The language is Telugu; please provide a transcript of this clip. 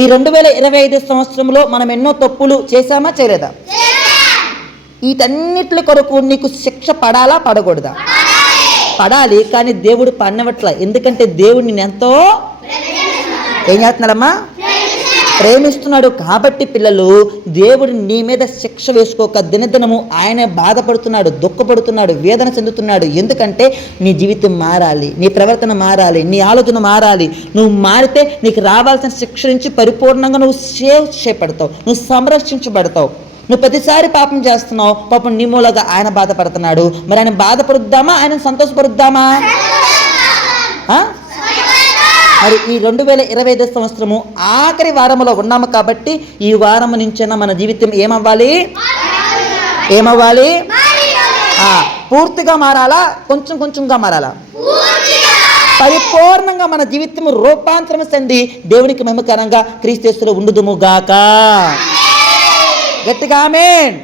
ఈ 2025 సంవత్సరంలో మనం ఎన్నో తప్పులు చేశామా చేయలేదా? వీటన్నిటి కొరకు నీకు శిక్ష పడాలా పడకూడదా? పడాలి. కానీ దేవుడు పన్నవట్ల. ఎందుకంటే దేవుడు నేను ఎంతో ఏం చేస్తున్నాడమ్మా? ప్రేమిస్తున్నాడు. కాబట్టి పిల్లలు, దేవుడు నీ మీద శిక్ష వేసుకోక దినదినము ఆయన బాధపడుతున్నాడు, దుఃఖపడుతున్నాడు, వేదన చెందుతున్నాడు. ఎందుకంటే నీ జీవితం మారాలి, నీ ప్రవర్తన మారాలి, నీ ఆలోచన మారాలి. నువ్వు మారితే నీకు రావాల్సిన శిక్ష నుంచి పరిపూర్ణంగా నువ్వు సేవ్ చేయబడతావు, నువ్వు సంరక్షించబడతావు. నువ్వు ప్రతిసారి పాపం చేస్తున్నావు, పాపం నీ మూలంగా ఆయన బాధపడుతున్నాడు. మరి ఆయన బాధపడుద్దామా, ఆయన సంతోషపడుద్దామా? మరి ఈ 2025 సంవత్సరము ఆఖరి వారంలో ఉన్నాము. కాబట్టి ఈ వారం నుంచైనా మన జీవితం ఏమవ్వాలి? పూర్తిగా మారాలా, కొంచెం కొంచెంగా మారాలా? పరిపూర్ణంగా మన జీవితం రూపాంతరం చెంది దేవునికి మహిమకరంగా క్రీస్తు యేసులో ఉండుదుము గాక. గట్టిగా ఆమేన్.